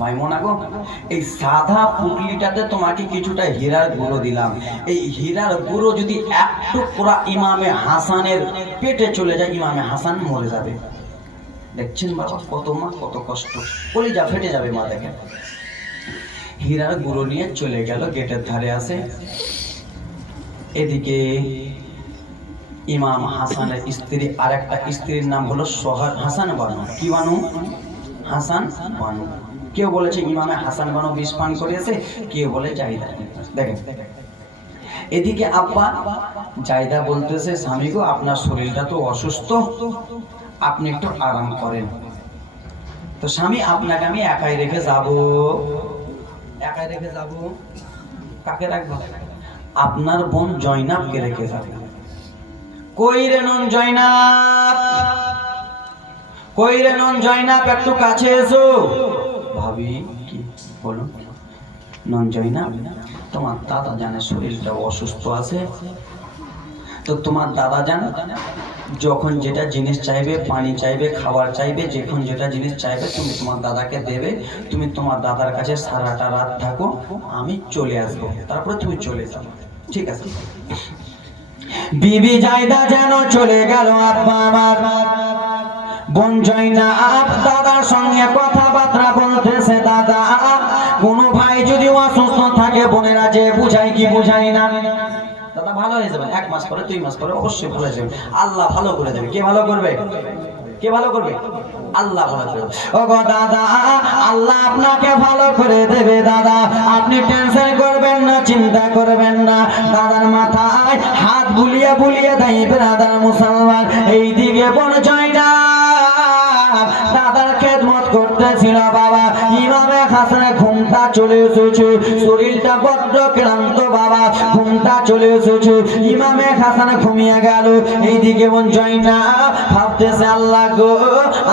মাইমুনা গো, এই সাদা পুটলিটাতে তোমাকে কিছুটা হীরার গুঁড়ো দিলাম। এই হীরার গুঁড়ো যদি এক টুকরা ইমামে হাসানের পেটে চলে যায়, ইমামে হাসান মরে যাবে। দেখছেন বাবা কত মা কত কষ্ট, কলিজা ফেটে যাবে মা। দেখেন হীরার গুঁড়ো নিয়ে চলে গেল, গেটের ধারে আসে। এদিকে ইমাম হাসানের স্ত্রী, আরেকটা স্ত্রীর নাম হলো সোহার হাসান বানু। কি বানু? হাসান বানু। কেউ বলেছে ইমামে হাসান বানু বিষ পান করেছে, কেউ বলে জাহিদা। দেখেন এদিকে আব্বা জাহিদা বলতেছে, স্বামী গো আপনার শরীরটা তো অসুস্থ, আপনি একটু আরাম করেন। তো স্বামী আপনাকে আমি একাই রেখে যাব। একাই রেখে যাব? কাকে রাখবো? আপনার বোন জয়নাবকে রেখে যাবে। কই রে নন জয়নাব, কই রে নন জয়নাব, একটু কাছে এসো। ভাবি কি বলো? নন জয়নাব, তোমার দাদা জানের শরীরটা অসুস্থ আছে, তো তোমার দাদা জান যখন যেটা জিনিস চাইবে, পানি চাইবে, খাবার চাইবে, যখন যেটা জিনিস চাইবে তুমি তোমার দাদাকে দেবে। তুমি তোমার দাদার কাছে সারাটা রাত থাকো, আমি চলে আসবো, তারপরে তুমি চলে যাও। ঠিক আছে? বিবি জায়দা যেন চলে গেল। আব্বা আমার বোন জয়নাব দাদার সঙ্গে কথাবার্তা বলতেছে। দাদা, কোনো ভাই যদি অসুস্থ থাকে বোনেরা যে বুঝাই কি বুঝাই না, দাদা ভালো হয়ে যাবেন, 1 মাস পরে 2 মাস পরে অবশ্যই ভালো হয়ে যাবেন। আল্লাহ ভালো করে দেবে। কে ভালো করবে? কে ভালো করবে? আল্লাহ ভালো করবে। ওগো দাদা, আল্লাহ আপনাকে ভালো করে দেবে। দাদা আপনি টেনশন করবেন না, চিন্তা করবেন না। দাদার মাথায় হাত বুলিয়ে বুলিয়ে দেয় ব্রাদার মুসলমান। এইদিকে বোন জয়নাব দাদার খেদমত করতেছিল। বাবা ইমামে হাসান ঘুমটা চলে এসেছে, শরীরটা বড্ড ক্লান্ত। বাবা ঘুমটা চলে এসেছে, ইমামে হাসান ঘুমিয়ে গেল। এইদিকে বোন জয়নাব ভাবতেছে, আল্লাহ গো,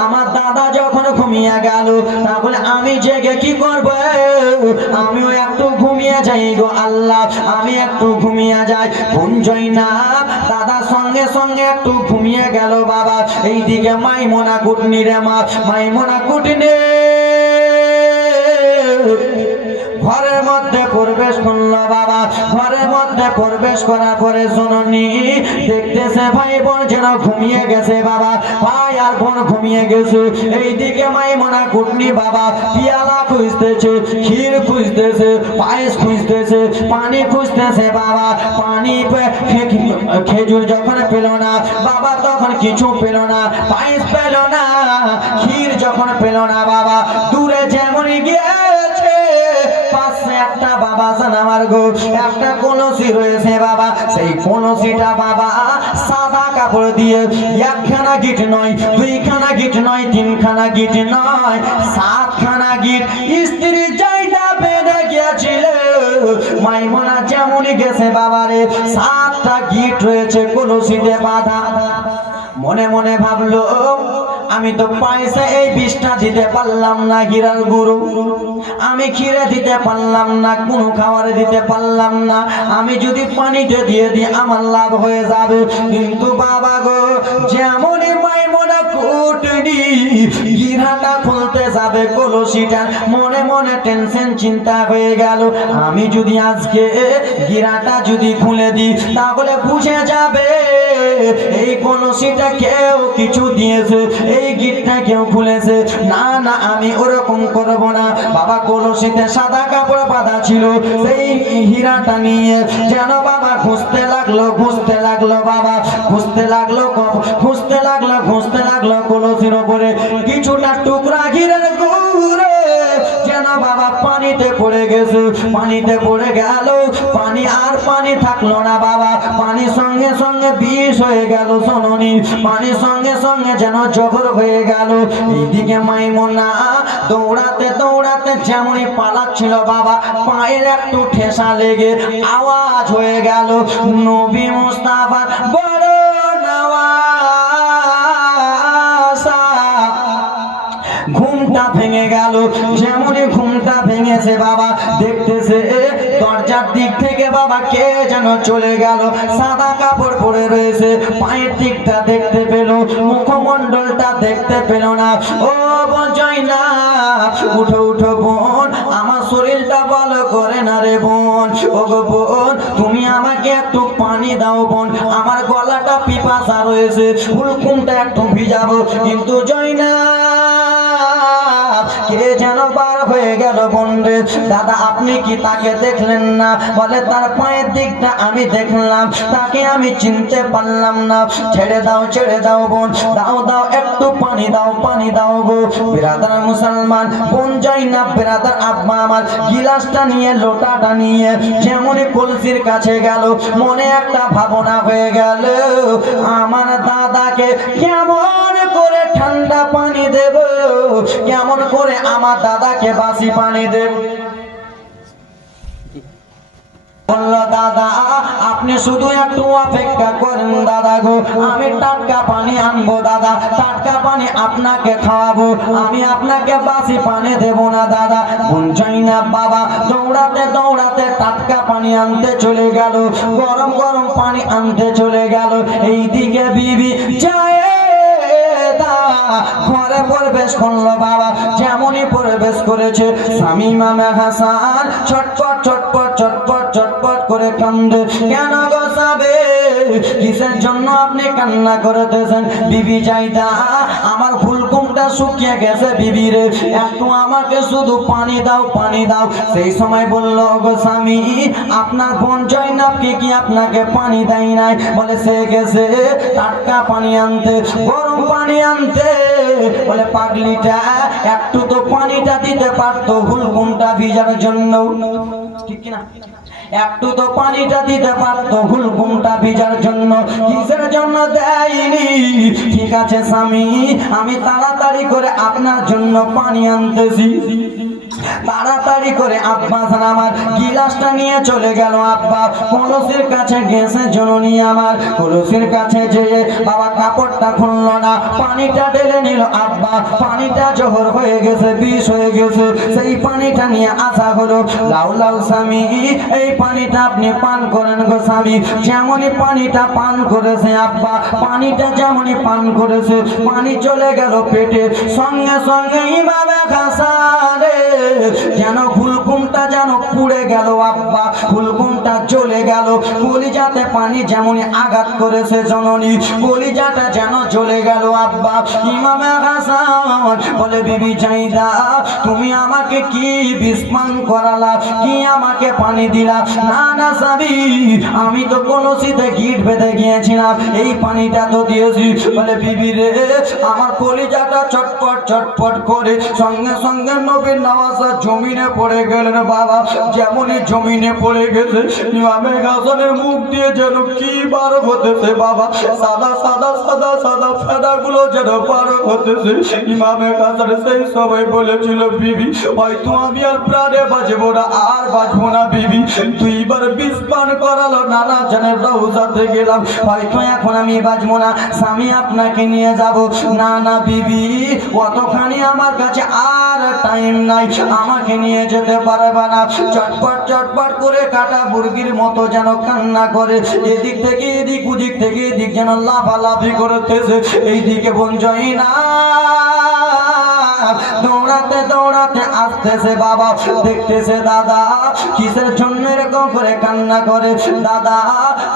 আমার দাদা যখন ঘুমিয়ে গেল, তাহলে আমি জেগে কি করব? আমিও একটু ঘুমিয়ে যাই গো আল্লাহ, আমি একটু ঘুমিয়ে যাই। বোন জয়নাব দাদার সঙ্গে সঙ্গে একটু ঘুমিয়ে গেল। বাবা এইদিকে মাইমুনা কুটনি রে মা, মাইমুনা কুটনি ঘরের মধ্যে প্রবেশ করলো। বাবা ঘরের মধ্যে প্রবেশ করার পরে জননী দেখতেছে ভাই বোন যেন ঘুমিয়ে গেছে। বাবা ভাই আর বোন ঘুমিয়ে গেছে। এইদিকে মাইমুনা কুটনি বাবা পিয়ালা খুঁজতেছে, ক্ষীর খুঁজতেছে, পায়েস খুঁজতেছে, পানি খুঁজতেছে। বাবা পানি খেজুর যখন পেল না বাবা, তখন কিছু পেল না, পায়েস পেল না, ক্ষীর যখন পেল না বাবা, দূরে যেমনই গিয়েছে পাশে একটা বাবা জান আমার গো, একটা কলসি রয়েছে। বাবা সেই কলসিটা বাবা সাদা কাপড় দিয়ে, একখানা গিট নয়, 2খানা গিট নয়, 3খানা গিট নয়, 7খানা গিট স্ত্রী জায়গা বেঁধে গিয়েছিল। মাইমুনা যেমনই গেছে বাবারে, 7টা গিট রয়েছে কলসিতে বাঁধা। মনে মনে ভাবলো, আমি তো পয়সা এই বিষটা দিতে পারলাম না, হীরার গুঁড়ো আমি ক্ষীরে দিতে পারলাম না, কোনো খাবারে দিতে পারলাম না। আমি যদি পানিতে দিয়ে দিই আমার লাভ হয়ে যাবে। কিন্তু বাবা গো, যেমনই মাইমুনা কুটনি গিরাটা খুলতে যাবে কলসিটা, মনে মনে টেনশন চিন্তা হয়ে গেল। আমি যদি আজকে গিরাটা যদি খুলে দিই, তাহলে বুঝে যাবে এই কলসিটা কেউ কিছু দিয়েছে, এই গিটটা কেউ খুলেছে। না না, আমি ওরকম করব না। বাবা কলসিতে সাদা কাপড় বাঁধা ছিল, সেই হীরাটা নিয়ে যেন বাবা খুঁজতে লাগলো, খুঁজতে লাগলো। বাবা খুঁজতে লাগলো, খুঁজতে লাগলো, খুঁজতে লাগলো। কলসির উপরে কিছুটা টুকরা হীরার গুঁড়ো যেন বাবা পানিতে পড়ে গেছে, পানিতে পড়ে গেল। পানি আর পানি থাকলো না বাবা, পানি সঙ্গে সঙ্গে বিষ হয়ে গেল। শোনি পানি সঙ্গে সঙ্গে যেন জহর হয়ে গেল। এইদিকে মাইমুনা দৌড়াতে দৌড়াতে যেমনই পালাচ্ছিল বাবা, পায়ের একটু ঠেসা লেগে আওয়াজ হয়ে গেল, নবী মুস্তাফার বড় নওয়াজা। ঘুমটা ভেঙে গেল। যেমনই ঘুমটা ভেঙেছে বাবা দেখতেছে দরজার দিক থেকে বাবা কে যেন চলে গেল, সাদা কাপড় পরে রয়েছে, পায়ের দিকটা দেখতে পেল, মুখমণ্ডলটা দেখতে পেল না। ও জয়নাব উঠো উঠো বোন, আমার শরীরটা ভালো করে না রে বোন। ও গো বোন, তুমি আমাকে একটু পানি দাও বোন, আমার গলাটা পিপাসা রয়েছে, হুলকুমটা একটু ভিজাবো। কিন্তু জয়নাব কে যেন বার হয়ে গেল বোন রে। দাদা আপনি কি তাকে দেখলেন না? বলে তার পায়ের দিকটা আমি দেখলাম, তাকে আমি চিনতে পারলাম না। ছেড়ে দাও বোন, দাও দাও একটু পানি দাও, পানি দাও গো। বিরাদার মুসলমান বোন জয়নাব বিরাদার আব্বা আমার গিলাসটা নিয়ে লোটাটা নিয়ে যেমনই কলসির কাছে গেল, মনে একটা ভাবনা হয়ে গেল, আমার দাদাকে কেমন করে ঠান্ডা পানি দেব, কেমন করে আমার দাদাকে বাসি পানি দেব। বললো দাদা আপনি শুধু একটু অপেক্ষা করেন দাদা গো, আমি টাটকা পানি আনবো দাদা, টাটকা পানি আপনাকে খাওয়াবো, আমি আপনাকে বাসি পানি দেবো না দাদা। বোন জয়নাব বাবা দৌড়াতে দৌড়াতে টাটকা পানি আনতে চলে গেল, গরম গরম পানি আনতে চলে গেল। এইদিকে বিবি যায় ঘরে প্রবেশ করলো বাবা, যেমনই প্রবেশ করেছে স্বামী ইমামে হাসান ছটপট ছটপট ছটপট ছটপট করে কান্দে। কেন গো সাবে, কিসের জন্য আপনি কান্না করতেছেন? বিবি জাইদা আমার হুলকুমটা শুকিয়ে গেছে বিবি রে, একটু আমাকে শুধু পানি দাও, পানি দাও। সেই সময় বলল গো স্বামী আপনার বোন জয়নাবকে কি আপনাকে পানি দেয় নাই? বলে সে গেছে টাটকা পানি আনতে, গরম পানি আনতে। বলে পাগলিটা একটু তো পানিটা দিতে পারতো হুলকুমটা ভিজার জন্য, ঠিক কিনা? একটু তো পানিটা দিতে পারতো হুলকুমটা ভিজার জন্য, কিসের জন্য দেয়নি? ঠিক আছে স্বামী, আমি তাড়াতাড়ি করে আপনার জন্য পানি আনতেছি। তাড়াতাড়ি করে আব্বা আমার গিলাসটা নিয়ে চলে গেল। আব্বা কলসির কাছে গেছে, জননী আমার কলসির কাছে যেয়ে বাবা কাপড়টা খুললো না, পানিটা ঢেলে নিল। আব্বা পানিটা জহর হয়ে গেছে, বিষ হয়ে গেছে। সেই পানিটা নিয়ে আসা হলো, লাউ লাউ স্বামী এই পানিটা আপনি পান করেন গো স্বামী। যেমনই পানিটা পান করেছে আব্বা, পানিটা যেমনই পান করেছে, পানি চলে গেল পেটে, সঙ্গে সঙ্গে ইমামে হাসানে যেন হুলকুমটা যেন পুড়ে গেল আব্বা, হুলকুমটা জ্বলে গেল। কলিজাতে পানি যেমনই আঘাত করেছে জননী, কলিজাটা যেন জ্বলে গেল আব্বা। ইমামে হাসান বলে বিবি জাইদা তুমি আমাকে কি বিষ পান করালা, কি আমাকে পানি দিলা? না না সাবি, আমি তো কলসিতে গিট বেঁধে গিয়েছিলাম, এই পানিটা তো দিয়েছি। বলে বিবি রে আমার কলিজাটা চটপট চটপট করে, সঙ্গে সঙ্গে নবীর নামাজা জমিনে পড়ে গেলেন বাবা। যেমনই জমিনে পড়ে গেছে, ইমামে হাসানের মুখ দিয়ে যেন কি বার হতেছে বাবা, সাদা সাদা সাদা সাদা ফেদাগুলো যেন বার হতেছে। ইমামে হাসান সেই সবাই বলেছিল বিবি হয়তো আমি আর প্রাণে বাঁচবো না, আর বাঁচবো না বিবি, দুইবার বিষ পান করালো, নানা জানের রওজাতে গেলাম, হয়তো এখন আমি বাঁচবো না, স্বামী আপনাকে নিয়ে যাব। না না বিবি অতখানি আমার কাছে আর টাইম নাই, আমাকে নিয়ে যেতে পারবে না। চটপট চটপট করে কাটা মুরগির মতো যেন কান্না করে, এদিক থেকে এদিক, ওদিক থেকে এদিক যেন লাফালাফি করতেছে। এইদিকে বোন জয়না দৌড়াতে দৌড়াতে আসতেছে বাবা, দেখতেছে দাদা কিসের জন্য এরকম করে কান্না করে। দাদা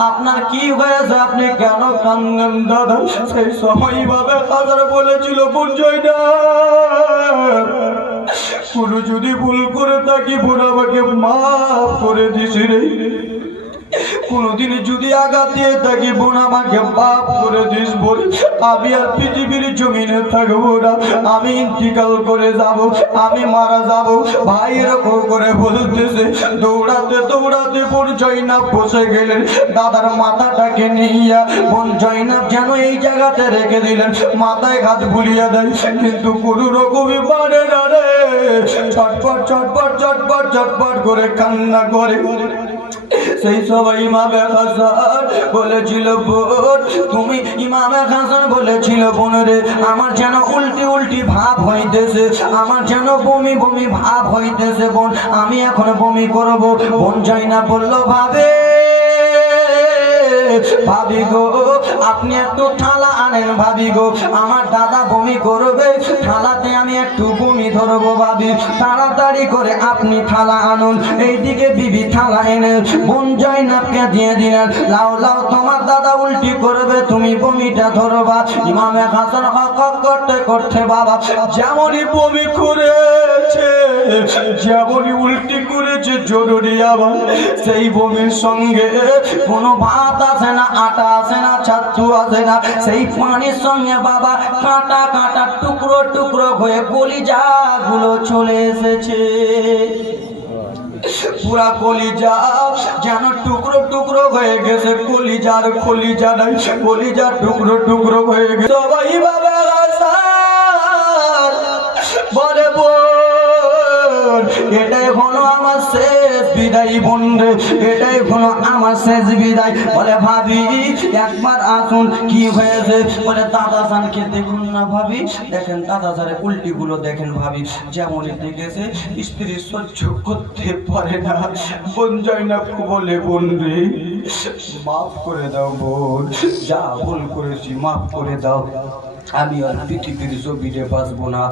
আপনার কি হয়েছে, আপনি কেন কান্দেন দাদা? সেই সময় ভাবে হাজার বলেছিল বোন জয়না কোনো যদি ভুল করে থাকি বোন আমাকে মাফ করে দিস রে, কোনদিন যদি আঘাত দিয়ে থাকি বোন আমাকে মাফ করে দিস বোন, আমি আর পৃথিবীর জমিনে থাকবো না, আমি ইন্তিকাল করে যাব, আমি মারা যাব। ভাই এরকম করে বলতেছে। দৌড়াতে দৌড়াতে বোন জয়নাব বসে গেলেন, দাদার মাথাটাকে নিয়ে বোন জয়নাব যেন এই জায়গাতে রেখে দিলেন, মাথায় হাত বুলিয়ে দেয়, কিন্তু কোনো রকমই মানে না রে, ছটপট ছটপট ছটপট ছটপট করে কান্না করে। সেই সবাই ইমামে হাসান বলেছিল বোন তুমি, ইমামে হাসান বলেছিল বোন রে আমার যেন উল্টি উল্টি ভাব হইতেছে, আমার যেন বমি বমি ভাব হইতেছে বোন, আমি এখন বমি করব। বোন জয়নাব বলল ভাবে ভাবি গো আপনি একটু থালা জানেন ভাবি গো, আমার দাদা বমি করবে, থালাতে আমি একটু বমি ধরবো ভাবি, তাড়াতাড়ি করে আপনি থালা আনুন। এইদিকে বিবি থালা এনে বোন জয়নাবকে দিয়ে দিলেন, লাও লাও তোমার দাদা উল্টি করবে, তুমি বমিটা ধরবা। ইমামে হাসান হক করতে করতে বাবা যেমনই বমি করেছে, যেমনই উল্টি করেছে জরুরি আবার সেই বমির সঙ্গে কোনো ভাত আছে না, আটা আছে না, ছাতু আছে না, সেই পানির সঙ্গে বাবা কাঁটা কাঁটা টুকরো টুকরো হয়ে কলিজা গুলো চলে এসেছে। পুরা কলিজা যেন টুকরো টুকরো হয়ে গেছে, কলিজার কলিজা নাই, কলিজা টুকরো টুকরো হয়ে গেছে। সবাই বাবা বলে বোন এটাই হলো আমার শেষ বিদায়, বোন রে এটাই হলো আমার শেষ বিদায়। বলে ভাবি একবার আসুন, কি হয়েছে? বলে দাদা জানকে দেখুন না ভাবি, দেখেন দাদা জানের উল্টি গুলো দেখেন ভাবি, যেমনই দেখেছে স্ত্রী সহ্য করতে পারে না। বোন জয়নাব বলে বোন রে মাফ করে দাও বোন, যা ভুল করেছি মাফ করে দাও, আমি আর পৃথিবীর জমিনে বাঁচবো না।